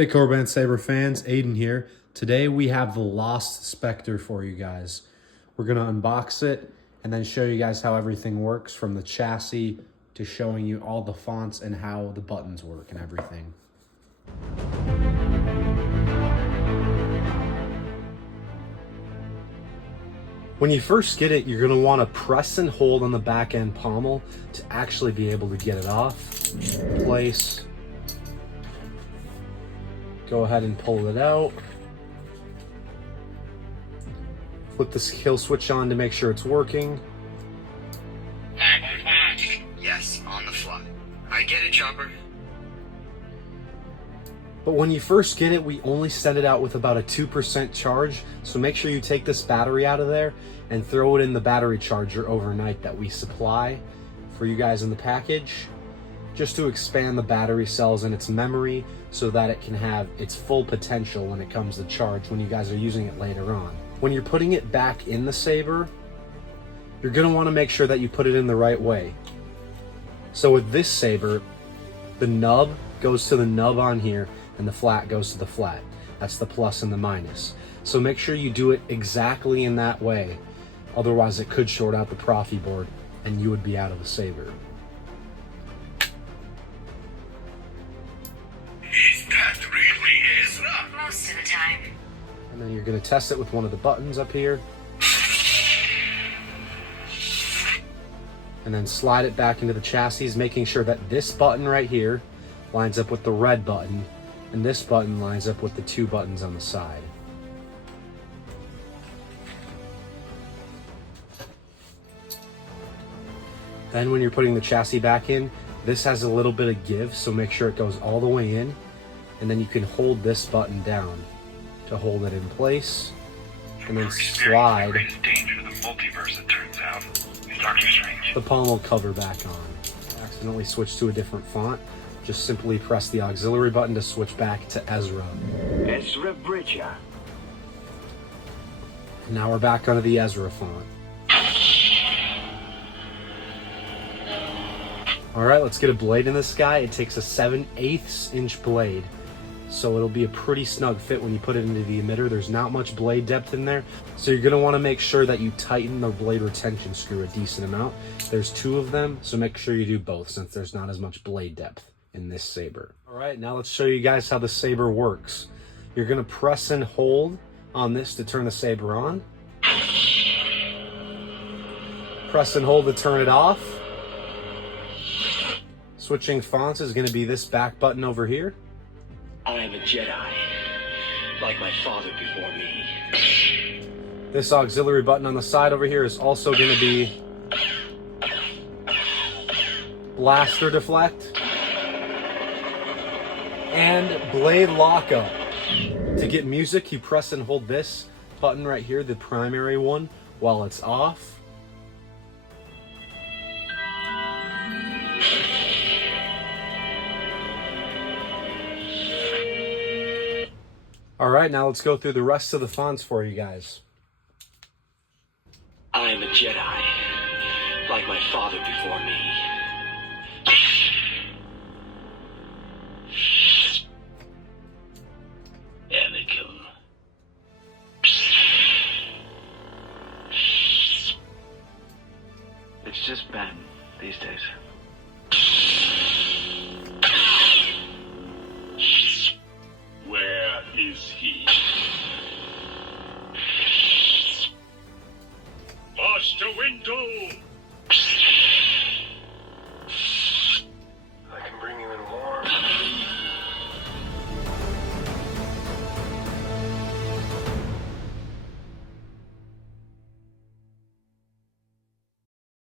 Hey Korbanth Saber fans, Aiden here. Today we have the Lost Spectre for you guys. We're going to unbox it and then show you guys how everything works, from the chassis to showing you all the fonts and how the buttons work and everything. When you first get it, you're going to want to press and hold on the back end pommel to actually be able to get it off. Place. Go ahead and pull it out. Flip the kill switch on to make sure it's working. Yes, on the fly. I get it, Chopper. But when you first get it, we only send it out with about a 2% charge. So make sure you take this battery out of there and throw it in the battery charger overnight that we supply for you guys in the package, just to expand the battery cells and its memory so that it can have its full potential when it comes to charge when you guys are using it later on. When you're putting it back in the Saber, you're going to want to make sure that you put it in the right way. So with this Saber, the nub goes to the nub on here and the flat goes to the flat. That's the plus and the minus. So make sure you do it exactly in that way. Otherwise it could short out the proffie board and you would be out of the Saber. Is that really Ezra? Most of the time. And then you're going to test it with one of the buttons up here. And then slide it back into the chassis, making sure that this button right here lines up with the red button, and this button lines up with the two buttons on the side. Then when you're putting the chassis back in, this has a little bit of give, so make sure it goes all the way in, and then you can hold this button down to hold it in place, and then slide Danger the multiverse, it turns out. Doctor Strange. the pommel cover back on. Accidentally switch to a different font, just simply press the auxiliary button to switch back to Ezra. Ezra Bridger. And now we're back onto the Ezra font. Alright, let's get a blade in this guy. It takes a 7/8 inch blade, so it'll be a pretty snug fit when you put it into the emitter. There's not much blade depth in there, so you're going to want to make sure that you tighten the blade retention screw a decent amount. There's two of them, so make sure you do both since there's not as much blade depth in this Saber. Alright, now let's show you guys how the Saber works. You're going to press and hold on this to turn the Saber on. Press and hold to turn it off. Switching fonts is going to be this back button over here. I am a Jedi, like my father before me. This auxiliary button on the side over here is also going to be blaster deflect and blade lockup. To get music, you press and hold this button right here, the primary one, while it's off. Alright, now let's go through the rest of the fonts for you guys. I am a Jedi, like my father before me. Anakin. It's just Ben these days. Where is he? Master Window!